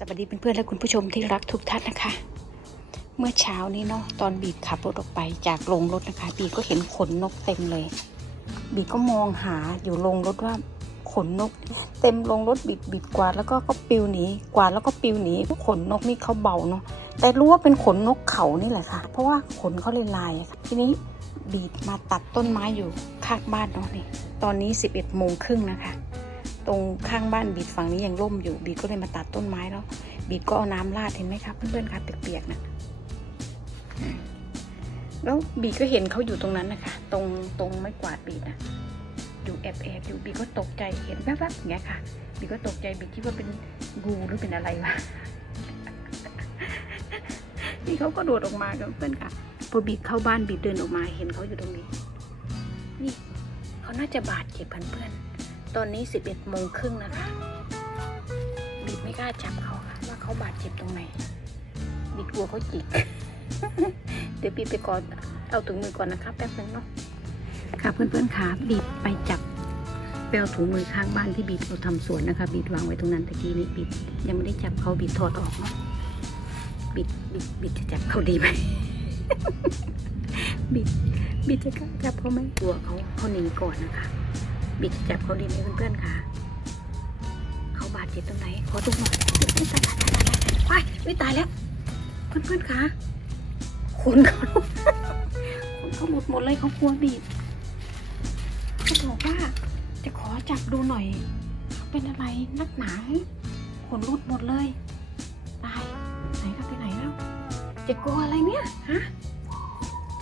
สวัสดีเพื่อนๆและคุณผู้ชมที่รักทุกท่านนะคะ เมื่อเช้านี้เนาะตอนบีบขับรถออกไปจากโรงรถนะคะ บีก็เห็นขนนกเต็มเลย บีก็มองหาอยู่โรงรถว่าขนนก เต็มโรงรถบีบบีบกวาดแล้วก็ก็ปิวหนีกวาดแล้วก็ปิวหนีขนนกนี่เขาเบาเนาะแต่รู้ว่าเป็นขนนกเขานี่แหละค่ะ เพราะว่าขนเขาเลายะะทีนี้บีดมาตัดต้นไม้อยู่ข้างบ้านเนาะนี่ตอนนี้ 11โมงครึ่งนะคะ ตรงข้างบ้านบีดฝั่งนี้ยังร่มอยู่ บีดก็เลยมาตัดต้นไม้แล้ว บีดก็เอาน้ำราดเห็นไหมครับเพื่อนๆครับเปียกๆนะแล้วบีดก็เห็นเขาอยู่ตรงนั้นนะคะ ตรงตรงไม้กวาดบีดนะอยู่แอบแอบๆอยู่บีดก็ตกใจเห็นแวบๆอย่างเงี้ยค่ะ บีดก็ตกใจบีดคิดว่าเป็นงูหรือเป็นอะไรวะนี่เขาก็โดดออกมากับเพื่อนค่ะพอบีดเข้าบ้านบีดเดินออกมาเห็นเขาอยู่ตรงนี้ นี่เขาน่าจะบาดเจ็บเพื่อนๆ ตอนนี้ 11โมงครึ่งนะคะ บิดไม่กล้าจับเขาค่ะว่าเขาบาดเจ็บตรงไหน บิดกลัวเขาจิก เดี๋ยวบิดไปก่อน เอาถุงมือก่อนนะคะแป๊บนึงเนาะ ค่ะเพื่อนๆค่ะบิดไปจับไปเอาถุงมือข้างบ้านที่บิดเราทำสวนนะคะบิดวางไว้ตรงนั้นตะกี้นี้บิดยังไม่ได้จับเขาบิดถอดออกเนาะบิดบิดบิดจะจับเขาดีไหมบิดบิดจะกล้าจับเขาไหมกลัวเขาเขาหนีก่อนนะคะ บิดจับเขาดีไหมเพื่อนๆค่ะ เขาบาดเจ็บตรงไหน ขอดูหน่อยไม่ตายตายตายตายตายไม่ตายแล้ว เพื่อนๆค่ะขนเขาขนเขาหมดหมดเลยเขากลัวบีบเขาบอกว่าจะขอจับดูหน่อยเขาเป็นอะไรนักหนาขนรุดหมดเลยตายไหนเขาไปไหนแล้ว จะกลัวอะไรเนี่ยฮะ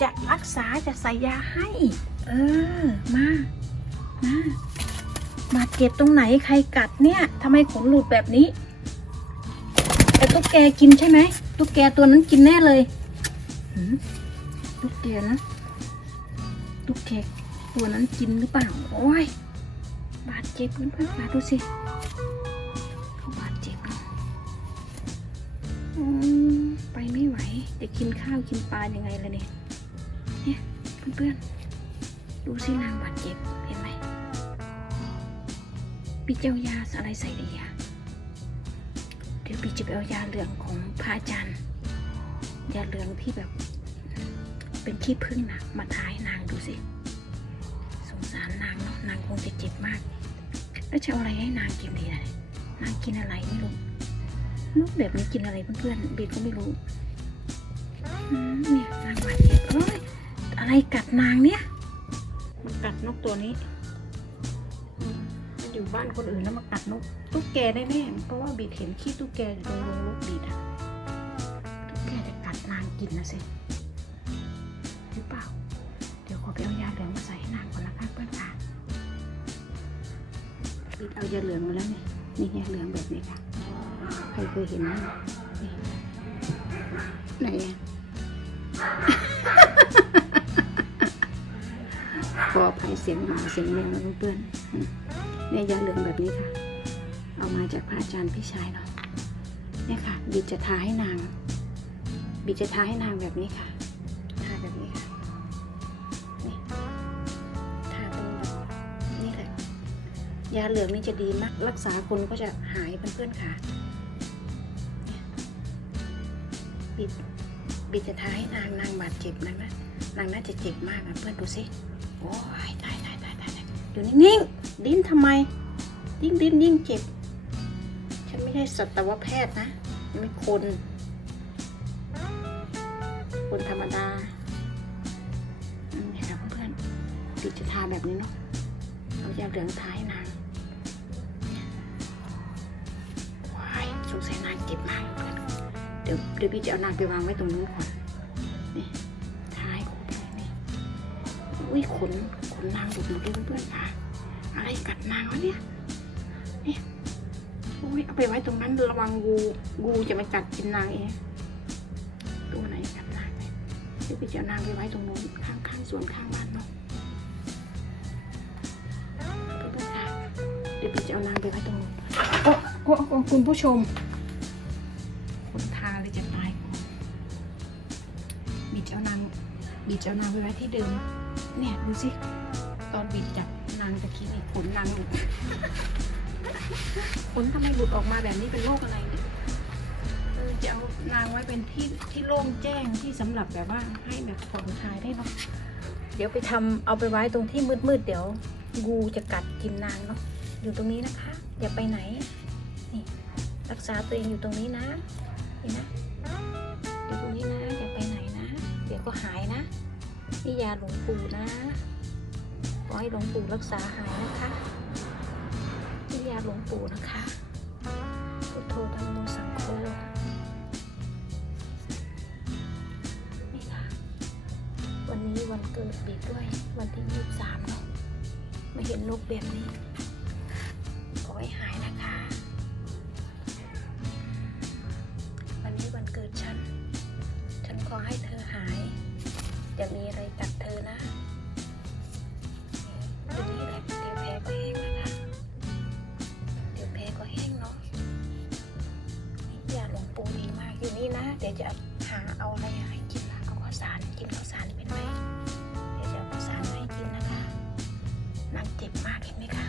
จะรักษาจะใส่ยาให้ เออ มา มาบาดเจ็บตรงไหนใครกัดเนี่ยทำไมขนหลุดแบบนี้ แต่ตุ๊กแกกินใช่ไหมตุ๊กแกตัวนั้นกินแน่เลยตุ๊กแกนะตุ๊กแกตัวนั้นกินหรือเปล่าโอ้ยบาดเจ็บเพื่อนๆมาดูสิเขาบาดเจ็บอไปไม่ไหวจะกินข้าวกินปลายังไงล่ะเนี่ยเนี่ยเพื่อนๆดูสินางบาดเจ็บเห็นไหม ปีเจ้ายาอะไรใส่ดีอะเดี๋ยวปีจะไปเอายาเหลืองของพระอาจารย์ยาเหลืองที่แบบเป็นขี้ผึ้งนะมาทายนางดูสิ สงสารนางเนาะนางคงจะเจ็บมาก แล้วจะเอาอะไรให้นางกินดีล่ะนางกินอะไรไม่รู้นกแบบนี้กินอะไรเพื่อนๆบีก็ไม่รู้เนี่ยนางบาดเจ็บเอ้ยอะไรกัดนางเนี่ยมันกัดนกตัวนี้ อยู่บ้านคนอื่นแล้วมากัดนกตุ๊กแกแน่เพราะว่าบีดเห็นขี้ตุ๊กแกอยู่ตรงรงรถบีดอะตุ๊กแกจะกัดนางกินนะสิหรือเปล่า เดี๋ยวขอไปเอายาเหลืองมาใส่ให้นางก่อนนะคะเพื่อนค่ะบีดเอายาเหลืองมาแล้วเนี่ยนี่ยาเหลืองแบบนี้ค่ะใครเคยเห็นไหมไหนอะขออภัยเสียงหมาเสียงแมวเพื่อนๆ เนี่ยยาเหลืองแบบนี้ค่ะ เอามาจากพระอาจารย์พี่ชายเนาะเนี่ยค่ะบิดจะทาให้นางบิดจะทาให้นางแบบนี้ค่ะทาแบบนี้ค่ะนี่ทาตรงนี่แหละยาเหลืองนี่จะดีมาก รักษาคนก็จะหายเพื่อนๆค่ะเนี่บิดบิดจะทาให้นางนางบาดเจ็บนางนะนางน่าจะเจ็บมากนะเพื่อนดูสิโอ้ยตาย อยู่นิ่งๆดิ้นทำไมยิ่งดิ้นยิ่งเจ็บ ฉันไม่ใช่สัตวแพทย์นะไม่คน คนธรรมดาเห็นแล้วเพื่อนปิดจะทาแบบนี้เนาะเอายาเหลืองทาให้นางว้ายสงสัยนางเจ็บมากเพื่อนเดี๋ยวเดี๋ยวพี่จะเอานางไปวางไว้ตรงนู้นก่อนนี่ทาให้ครบเลยนี่อุ้ยขน นางหลุดหมดเลยเพื่อนๆค่ะ อะไรกัดนางวะเนี่ยเนี่ยอุ้ยเอาไปไว้ตรงนั้นระวังงูงูจะมากัดกินนางเองตัวไหนกัดนางเนี่ยเดี๋ยวไปจะเอานางไปไว้ตรงนู้นข้างข้างสวนข้างบ้านเนาะเพื่อนค่ะเดี๋ยวไปจะเอานางไปไว้ตรงนู้นโอ้โอ้คุณผู้ชมขนทาเลยจะตายบีเจ้านางบีเจ้านางไปไว้ที่เดิม เนี่ยดูสิ ตอนบิดจับนางตะกี้นี่ขนนางหลุดขนทำไมหลุดออกมาแบบนี้เป็นโรคอะไรเนี่ยจะเอานางไว้เป็นที่ที่โล่งแจ้งที่สำหรับแบบว่าให้แบบผ่อนคลายได้เนาะเดี๋ยวไปทำเอาไปไว้ตรงที่มืดๆเดี๋ยวงูจะกัดกินนางเนาะอยู่ตรงนี้นะคะ อย่าไปไหนนี่รักษาตัวเองอยู่ตรงนี้นะนี่นะอยู่ตรงนี้นะอย่าไปไหนนะ เดี๋ยวก็หายนะ นี่ยาหลวงปู่นะขอให้หลวงปู่รักษาหายนะคะที่ยาหลวงปู่นะคะพุทโธธรรมโมสังโฆนี่ค่ะ วันนี้วันเกิดบีด้วย วันที่ยี่สามเนาะมาเห็นนกแบบนี้ อย่ามีอะไรกัดเธอนะทีนี้แหละเดี๋ยวแพ้ก็แห้งนะคะเดี๋ยวแพ้ก็แห้งเนาะนี่ยาหลวงปู่ดีมากอยู่นี่นะ เดี๋ยวจะหาเอาอะไรให้กินนะเอาข้าวสารกินข้าวสารเป็นไหมเดี๋ยวจะเอาข้าวสารมาให้กินนะคะนางเจ็บมากเห็นไหมคะ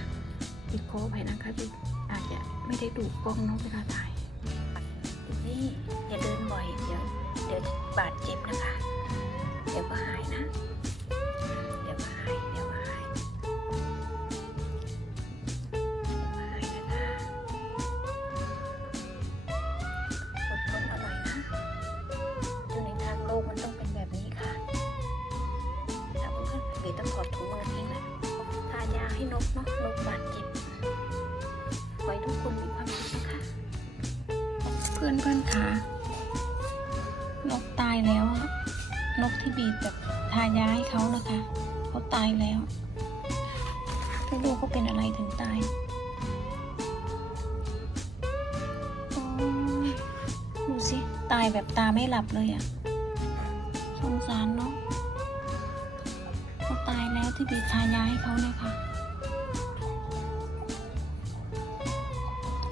ติดโคไปนะคะพี่อาจจะไม่ได้ดูกล้องเนาะเวลาถ่ายอยู่นี่อย่าเดินบ่อยเดี๋ยวเดี๋ยวบาดเจ็บนะคะ เดี๋ยวก็หายนะ เดี๋ยวก็หาย เดี๋ยวก็หายเดี๋ยวหายนะคะอดทนอร่อยนะอยู่ในทางโลกมันต้องเป็นแบบนี้ค่ะถ้าเพื่อนๆเดี๋ยวต้องถอดถุงมือทิ้งแหละทายาให้นกเนาะนกบาดเจ็บขอให้ทุกคนมีความสุขนะคะ เพื่อนเพื่อนๆค่ะ ที่บีบแบบทายาให้เขานะคะเขาตายแล้วไม่รู้เขาเป็นอะไรถึงตายดูสิตายแบบตาไม่หลับเลยอะ่ะสงสารเนาะเขาตายแล้วที่บีทายาให้เขาเนี่ยค่ะ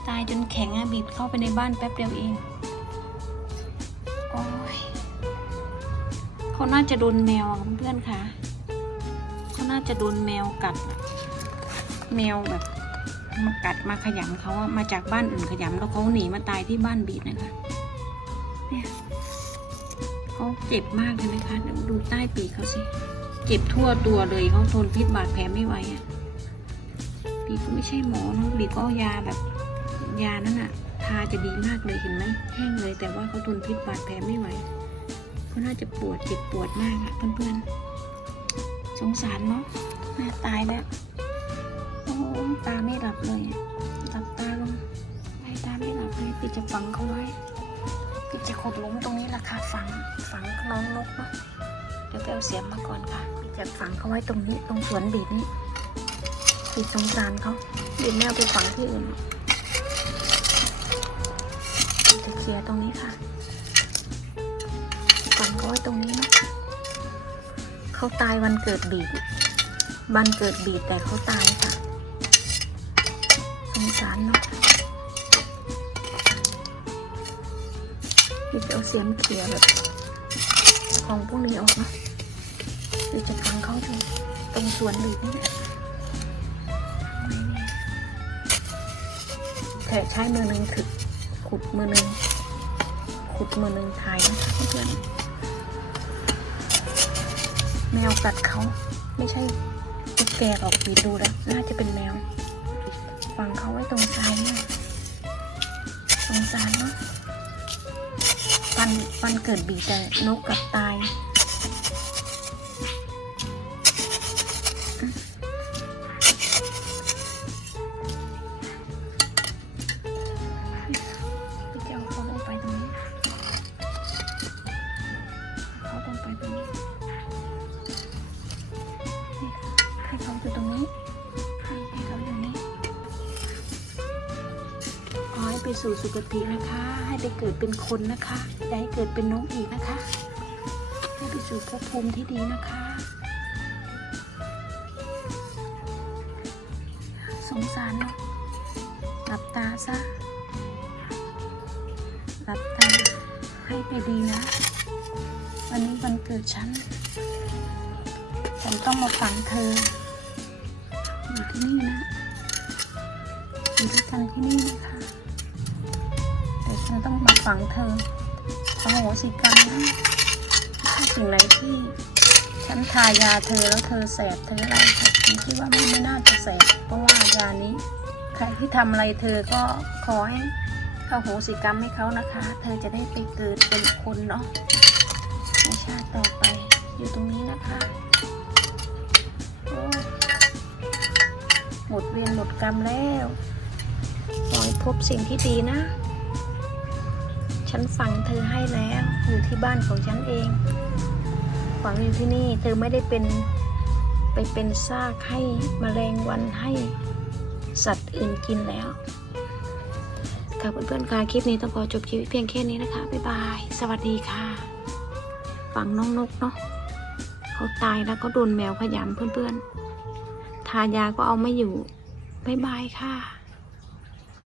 ตายจนแข็งอะบีบเข้าไปในบ้านแป๊บเดียวเอง เขาน่าจะโดนแมวอะเพื่อนค่ะเขาน่าจะโดนแมวกัด แมวแบบมากัดมาขยำเขามาจากบ้านอื่นขยำแล้วเขาหนีมาตายที่บ้านบีดนะคะเนี่ยเขาเจ็บมากเลยนะคะเดี๋ยวดูใต้ปีกเขาสิเจ็บทั่วตัวเลยเขาทนพิษบาดแผลไม่ไหวอะบีดก็ไม่ใช่หมอเนะบีดก็เอายาแบบยานั่นอะทาจะดีมากเลยเห็นไหมแห้งเลยแต่ว่าเขาทนพิษบาดแผลไม่ไหว เขาน่าจะปวดเจ็บปวดมากอะเพื่อนๆ สงสารเนาะแม่ตายแล้ว โอ้ตาไม่หลับเลยหลับตาลงไม่ตาไม่หลับเลยพี่จะฝังเขาไว้พี่จะขุดหลุมตรงนี้ละค่ะฝังฝังน้องนกเนาะเดี๋ยวไปเอาเสียมมาก่อนค่ะพี่จะฝังเขาไว้ตรงนี้ตรงสวนบีดนี้พี่สงสารเขาบีดแม่เอาไปฝังที่อื่นจะเคลียร์ตรงนี้ค่ะ ตรงนี้นะเขาตายวันเกิดบีดวันเกิดบีดแต่เขาตายค่ะสงสารเนาะพี่จะเอาเสียมเขียแบบ ของพวกนี้ออกนะพี่จะฝังเขาตรงตรงสวนบีดนี่แหละไม่แน่ใช้มือหนึ่งถึกขุดมือหนึ่งขุดมือหนึ่งถ่ายนะคะเพื่อน แมวกัดเขา ไม่ใช่ตุ๊กแกหรอกปีดูแล้วน่าจะเป็นแมวฝังเขาไว้ตรงซ้ายเนี่ยสงสารเนาะฟันฟันเกิดบีแต่นกกับตาย สู่สุคตินะคะ ให้ไปเกิดเป็นคนนะคะอย่าให้เกิดเป็นนกอีกนะคะ ให้ไปสู่ภพภูมิที่ดีนะคะ สงสารเนาะหลับตาซะหลับตาให้ไปดีนะ วันนี้วันเกิดฉัน ฉันต้องมาฝังเธออยู่ที่นี่นะอยู่ด้วยกันที่นี่นะคะ ฝังเธออโหสิกรรมถ้าสิ่งไหนที่ฉันทายาเธอแล้วเธอแสบเธออะไรฉันคิดว่าไมันไม่น่าจะแสบเพราะว่ายานี้ ใครที่ทำอะไรเธอก็ขอให้เขาโหสิกรรมให้เขานะคะ เธอจะได้ไปเกิดเป็นคนเนาะในชาติต่อไปอยู่ตรงนี้นะคะหมดเวรหมดกรรมแล้วขอให้พบสิ่งที่ดีนะ ฉันฝังเธอให้แล้ว อยู่ที่บ้านของฉันเองฝังอยู่ที่นี่ เธอไม่ได้เป็นไปเป็นซากให้มแมลงวันให้สัตว์อื่นกินแล้ว ค่ะเพื่อนๆค่ะคลิปนี้ต้องขอจบชีวิตเพียงแค่นี้นะคะ บ๊ายบาย สวัสดีค่ะ ฝังน้องนกเนาะเขาตายแล้วก็โดนแมวขยำเพื่อนๆ ทายาก็เอาไม่อยู่ บ๊ายบายค่ะ